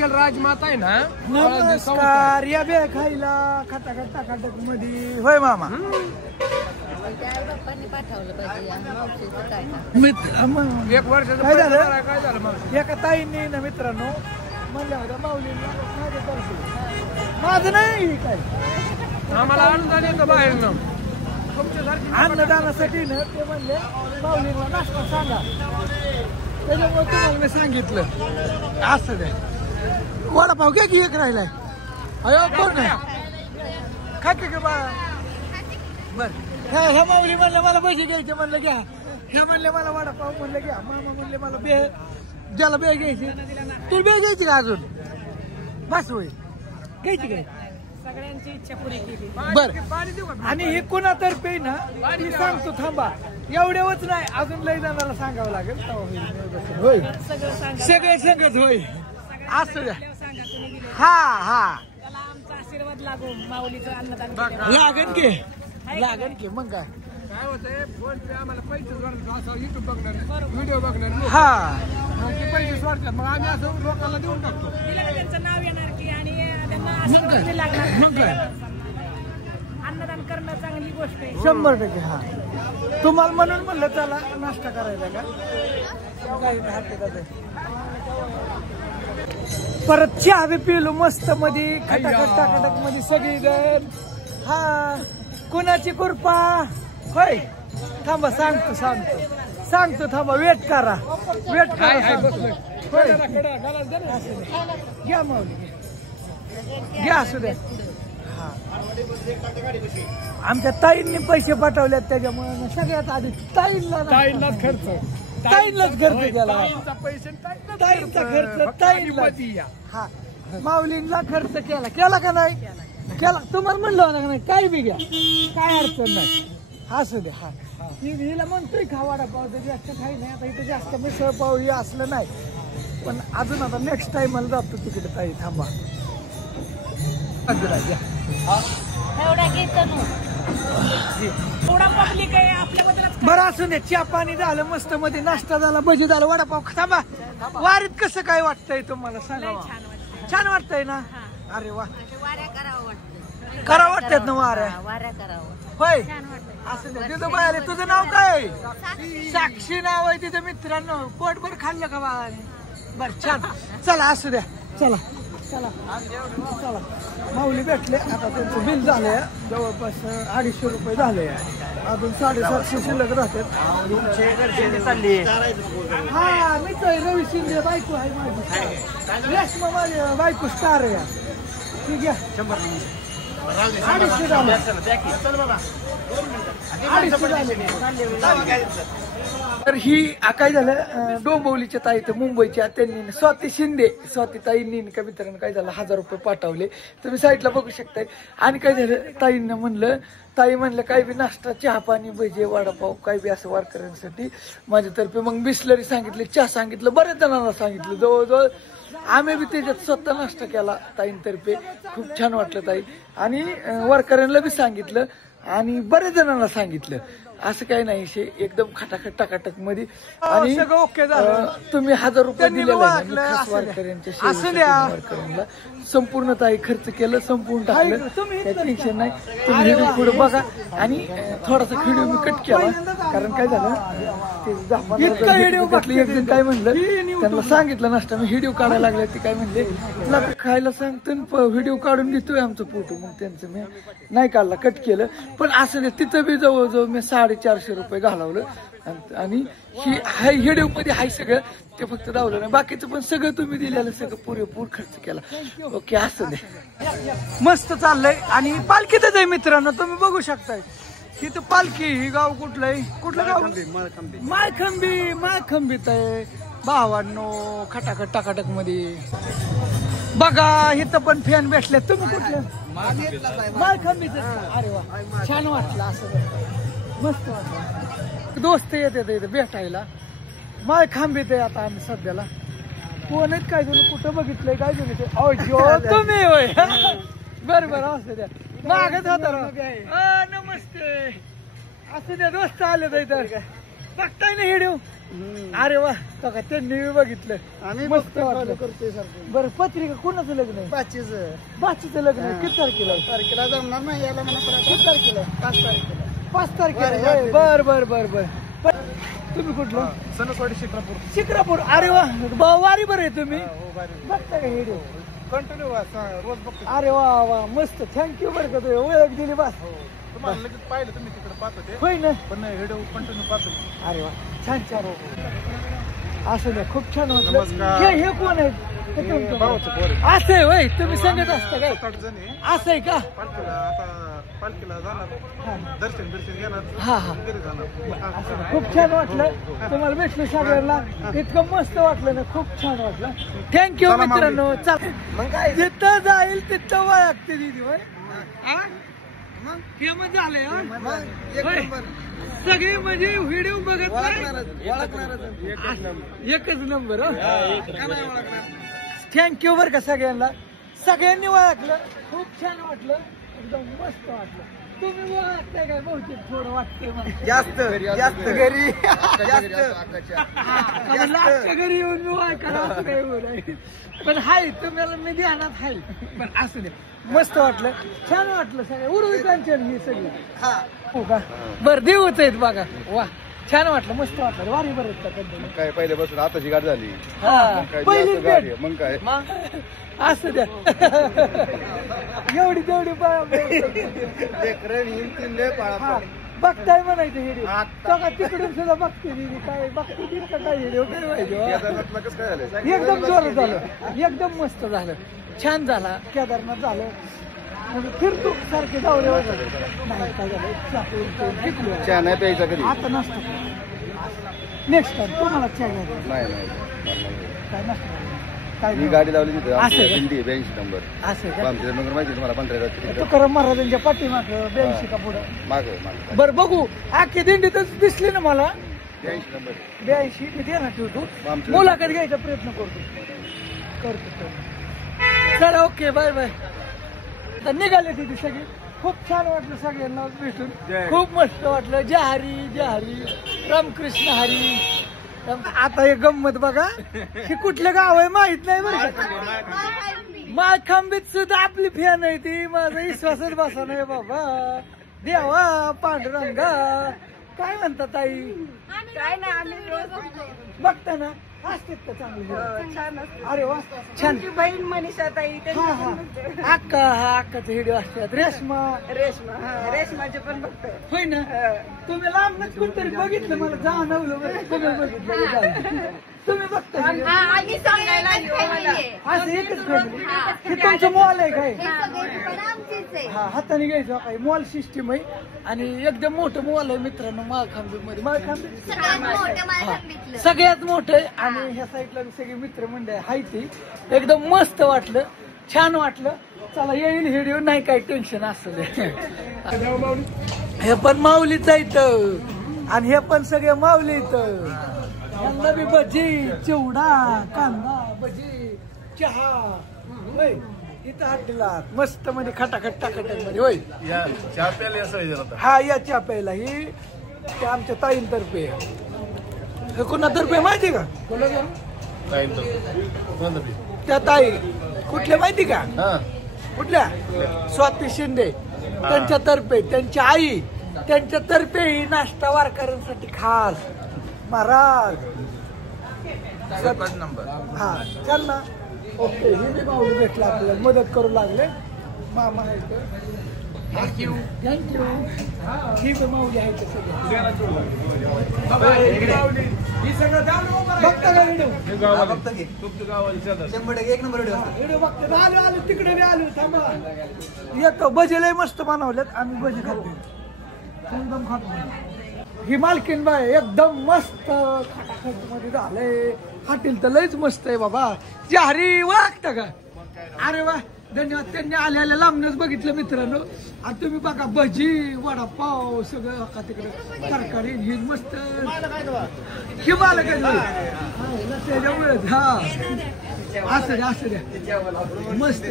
Special राजमाता आहे ना. नमस्कार. या बे खायला खटाखट टाकाटक मध्ये. होय मामा. एक वर्ष काय झालं? काय झालं मग? एका ताईंनी ना मित्रांनो म्हणल्या होत्या माऊलींना माझं नाही काय आम्हाला अनुदान येतं बाहेर ना. अन्नदानासाठी ना ते म्हणले माऊलींना नाश्ता सांगा. त्याच्यामुळे तुम्हाला मी सांगितलं असं द्या. वडापाव घ्या की एक राहिलाय. अयो कोण खा की बा. बर ह्या माऊली म्हणलं मला पैसे घ्यायचे म्हणलं घ्या. हे म्हणले मला वडापाव म्हणलं घ्या. मामा म्हणले मला बे ज्याला बे घ्यायची तुला बे घ्यायची का अजून बस होय घ्यायची काय सगळ्यांची इच्छा पुरी केली. बर आणि हे कोणातर्फे ना मी सांगतो थांबा. एवढ्यावच नाही अजून लई जणांना सांगावं लागेल. होय सगळे संगत होय असं द्या. हा हा त्याला आमचा आशीर्वाद लागो. माऊलीचं अन्नदान लागन की मग काय काय होतंय फोन पे आम्हाला पैसे असं युट्यूब बघणार व्हिडिओ बघणार हा मग ते पैसे सोडतात. मग आम्ही असं लोकांना देऊन टाकतो. दिलं का त्यांचं नाव येणार की आणि त्यांना आशीर्वाद बी लागणार. अन्नदान करणं चांगली गोष्ट आहे. 100%. हा तुम्हाला म्हणून म्हणलं चला नाश्ता करायला का परत चहा बी पिलो मस्त मध्ये खटाखट टाकाटक मध्ये सगळी जण. हा कुणाची कृपा होय. थांबा सांगतो थांबा वेट करा होय. घ्या माऊली घ्या असू द्या. आमच्या ताईंनी पैसे पाठवल्यात त्याच्यामुळे सगळ्यात आधी ताईंलाच खर्च केला. ताईंचा खर्च ताईंला. हा माऊलींना खर्च केला का नाही केला. तुम्हाला म्हणलं होतं का नाही काय बी घ्या काय अडचण नाही. असू द्या. हा हिला म्हणतोय खा वडापाव जास्त काही नाही. आता इथे जास्त मिसळ पाव हे असलं नाही पण अजून आता नेक्स्ट टाइमला जातो तिकडे. ताई थांबा बरं असू दे. चहा पाणी झालं मस्त मध्ये नाश्ता झाला भजी झालं वडापाव. थांबा वारीत कसं काय वाटतंय तुम्हाला सांगा. छान वाटतंय ना. अरे वा करा वाटतात ना वाऱ्या होय. असं दे. तिथं बाहेर तुझं नाव काय? साक्षी नाव आहे तिथं. मित्रांनो पोटभर खाल्लं का बाळाने? बर छान. चला असू द्या. चला माऊली भेटले. आता त्यांचं बिल झालंय जवळपास 250 रुपये झाले. अजून 750 शिल्लक राहतात. हा मी तर रवी शिंदे बायको आहे माझी. रेश्मा माझी बायको स्टार आहे. ठीक आहे 250 झाले. 250 तर ही काय झालं डोंबिवलीच्या ताई तर मुंबईच्या त्यांनी स्वाती ताईंनी का मित्रांनो काय झालं 1000 रुपये पाठवले. तुम्ही साईडला बघू शकताय. आणि काय झालं ताईंना म्हणलं काय बी नाश्ता चहा पाणी भजे वडापाव काय बी असं वारकऱ्यांसाठी माझ्यातर्फे मग बिस्लरी सांगितली चहा सांगितलं बऱ्याच जणांना सांगितलं. जवळजवळ आम्ही बी त्याच्यात स्वतः नाश्ता केला ताईंतर्फे. खूप छान वाटलं ताई. आणि वारकऱ्यांना बी सांगितलं आणि बऱ्याच जणांना सांगितलं. असं काही नाही एकदम खटाखट टाकाटक मध्ये. आणि सगळं ओके झालं. तुम्ही 1000 रुपये दिलेले वारकऱ्यांना संपूर्ण ताई खर्च केलं संपूर्ण टाकलं. काही टेन्शन नाही. तुम्ही व्हिडिओ पुढे बघा. आणि थोडासा व्हिडिओ मी कट केला कारण काय झालं ते एक जण काय म्हणलं त्यांना सांगितलं नसतं मी व्हिडिओ काढायला लागले. ते काय म्हणले तुला खायला सांगतो व्हिडिओ काढून घेतोय आमचा फोटो. मग त्यांचं मी नाही काढला कट केलं. पण असं तिथं बी जवळजवळ मी 450 रुपये घालवलं. आणि ही व्हिडिओ मध्ये हाय सगळं ते फक्त दावलं नाही. बाकीचं पण सगळं तुम्ही दिलेलं सगळं पुरेपूर खर्च केला. ओके असं दे. मस्त चाललंय. आणि पालखीतच आहे मित्रांनो तुम्ही बघू शकताय. तिथं पालखी ही गाव कुठलं गाव माळखंबीत आहे भावांनो. खटाखट टाकाटक मध्ये बघा. इथं पण फॅन भेटले. तुम्ही कुठलं माळखंबीच? अरे वा छान वाटलं. असं मस्त वाटलं. दोस्त येते इथे भेटायला. माळखंबीत आहे आता आम्ही सध्याला. कोण आहेत काय जण कुठं बघितलंय काय जण तुम्ही होय. बरं असं द्या मागत होता. नमस्ते असं द्या दोस्त आले तर बघताय ना व्हिडिओ. अरे वा बघा त्यांनी बघितलं आम्ही मस्त वाटलं. करतोय सारखं. बरं पत्रिका कोणाचं लग्न आहे? बाचीचं लग्न आहे. किती तारखेला आहे? तारखेला जमणार नाही याला म्हणा परत. किती तारखेला आहे? 5 तारखेला. 5 तारखेला बरं, आहे. बर बर बर बर. तुम्ही कुठलं? सणसवाडी शिक्रापूर. शिक्रापूर. अरे वा वारी बरं आहे तुम्ही. बघता का व्हिडिओ? कंटिन्यू रोज बघतो. अरे वा वा मस्त. थँक्यू बरं का तुम्ही ओळख दिली बस. तुम्हाला लगेच पाहिलं तुम्ही तिकडे पाहतो ते होय ना. पण व्हिडिओ कंटिन्यू पाहतो. अरे वा छान छान. असं नाही खूप छान वाटलं. नमस्कार. हे कोण आहेत? हे तुमचं भावाचं पोर आहे. असं आहे होय. तुम्ही सांगत असता काय? 7-8 जण आहे. असं आहे का? पालखीला जाणार, दर्शन घेणार, हा हा. घरी जाणार. खूप छान वाटलं तुम्हाला भेटलं सगळ्यांना. इतकं मस्त वाटलं ना. खूप छान वाटलं. थँक्यू चला मित्रांनो. चल मग काय जिथं जाईल तिथं वळखते दिदी होय. हे मग झालंय होय. सगळे म्हणजे व्हिडिओ बघत एकच नंबर. थँक्यू बरं का सगळ्यांना. सगळ्यांनी ओळखलं. खूप छान वाटलं. एकदम मस्त वाटलं. तुम्ही ओळखताय काय? बहुतेक थोडं वाटतंय मला. जास्त घरी आमच्या घरी येऊन मी ओळखायला असं काही होत नाही. पण हाय तुम्हाला मी ध्यानात हाय. पण असं नाही मस्त वाटलं. छान वाटलं. सगळं उर्वी कांचन ही सगळी. हो का? बरं देऊच आहेत बघा. वा छान वाटलं. मस्त वाटलं. वारी बरं आहेत का कंटिन्यू? काय पहिल्यापासून आताची गाडी झाली. हा पहिलीच गाडी भेट. मग काय असं द्या. एवढी तेवढी हा बघताय म्हणायचं हिरी. बघा तिकडून सुद्धा बघते दिदी. काय बघते ती का काय हिरी काय माहिती. कसं काय झालं? एकदम जोरात झालं. एकदम मस्त झालं. छान झाला. केदारनाथ झालं. म्हणजे फिरतो सारखे जाऊ नाही काय झालं. चहा नाही प्यायचा कधी? आता नसतं. नेक्स्ट टाइम तुम्हाला चहा घ्यायचा नाही काय नसतं. काय मी गाडी लावली तिथं असं आहे का? दिंडी 82 नंबर. असं का? आमच्या नंबर माहिती तुम्हाला 15 तुकाराम महाराजांच्या पाठीमागं 82 का पुढं. माग बरं बघू. आखी दिंडीतच दिसली ना मला 82 नंबर. 82. मी देणार ठेवतो. आमचं- मुलाखत घ्यायचा प्रयत्न करतो. चला ओके बाय बाय. आता निघाले तिथे सगळे. खूप छान वाटलं सगळ्यांना भेटून. खूप मस्त वाटलं. जय हरी जय हरी रामकृष्ण हरी. आता हे गंमत बघा. हे कुठलं गाव आहे माहित नाही बरं का. माळखांबीत सुद्धा आपली फॅन आहे ती. माझा विश्वासच बसा नाही बाबा. देवा पांडुरंगा. काय म्हणतात ताई? काय नाही आम्ही बघता ना असतात का चांगले? छान असते. अरे वा छान. बहीण मनीषा ताई हा हा अक्का. हा अक्काचे व्हिडिओ असतात. रेशमा रेशमाचे पण बघतो. होय ना. तुम्ही लांबच कोणतरी बघितलं मला जाणवलं बरं. तुम्ही बघितलं जाऊ. तुम्ही बघता आम्ही सांगायला असं एकच फॅमिली. हे तुमचं मॉल आहे काय? हा हाताने घ्यायचं काय मॉल सिस्टीम आहे. आणि एकदम मोठं मॉल आहे मित्रांनो माळखांबी मध्ये. माळखांबी सगळ्यात मोठं आहे. आणि ह्या साईडला सगळे मित्र मंडळ आहे ती. एकदम मस्त वाटलं. छान वाटलं. चला येईल व्हिडिओ. नाही काय टेन्शन असतं. हे पण माऊलीच इथं. आणि हे पण सगळे माऊली इथं. यांना बी भजी चिवडा कांदा भजी चहा होय. इथं हॉटेला मस्त मध्ये खटाखट टाकट मध्ये होय. चहा प्यायला असं हा या चहा प्यायला. ही त्या आमच्या ताईंतर्फे. हे कोणातर्फे माहिती का? त्या ताई कुठल्या माहिती का? कुठल्या? स्वाती शिंदे. त्यांच्यातर्फे त्यांची आई त्यांच्यातर्फे ही नाश्ता वारकऱ्यांसाठी खास. महाराज हा चल ना. ओके. ही बी माऊली भेटला आपल्याला मदत करू लागले. मामा आहे थँक्यू. ही बी माऊली आहे बघता का व्हिडिओ? 100% 1 नंबर व्हिडिओ बघतो. आलो तिकडे बी आलो. थांबा येतो. भजी लय मस्त बनवल्यात. आम्ही भजी खातो. एकदम खातो. ही मालकीन बाय एकदम मस्त खटाखट मध्ये झालंय. हॉटेल तर लयच मस्त आहे बाबा. हरी वागता का? अरे वा धन्यवाद. त्यांनी आल्या लांबनच बघितलं मित्रांनो. आणि तुम्ही बघा भजी वडापाव सगळं का तिकडे तरकारी ही मस्त. ही मला काय त्याच्यामुळे हा असं द्या मस्त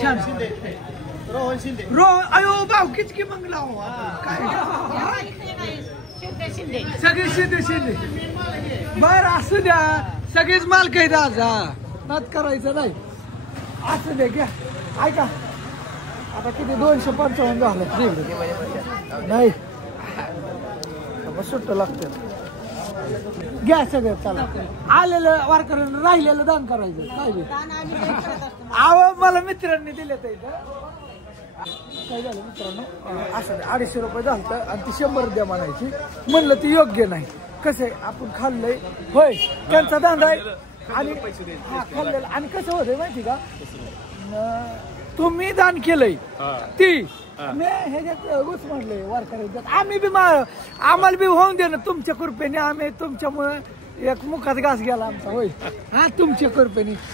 छान. अयो भाऊ किचकी मग लाव काय सगळे शिंदे बर असू द्या सगळेच मालक आहेत आज नात करायचं नाही असू द्या घ्या ऐका आता किती 255 झालं नाही सुट्ट लागतं घ्या सगळं चला आलेलं वारकऱ्यांना राहिलेलं दान करायचं काय आव मला मित्रांनी दिले तर काय झालं मित्रांनो असं 250 रुपये झालं आणि ती 100 द्या म्हणायची म्हणलं ती योग्य नाही कसं आहे आपण खाल्लंय होय त्यांचा धंदा आहे आणि हा खाल्लेलं आणि कसं होतंय माहिती का तुम्ही दान केलंय ती मी ह्याच्यात घुस म्हणलंय वारकऱ्याच्यात आम्ही बी आम्हाला बी होऊन दे ना तुमच्या कृपेने आम्ही तुमच्यामुळे एक मुखात घास गेला आमचा होय हा तुमच्या कृपेने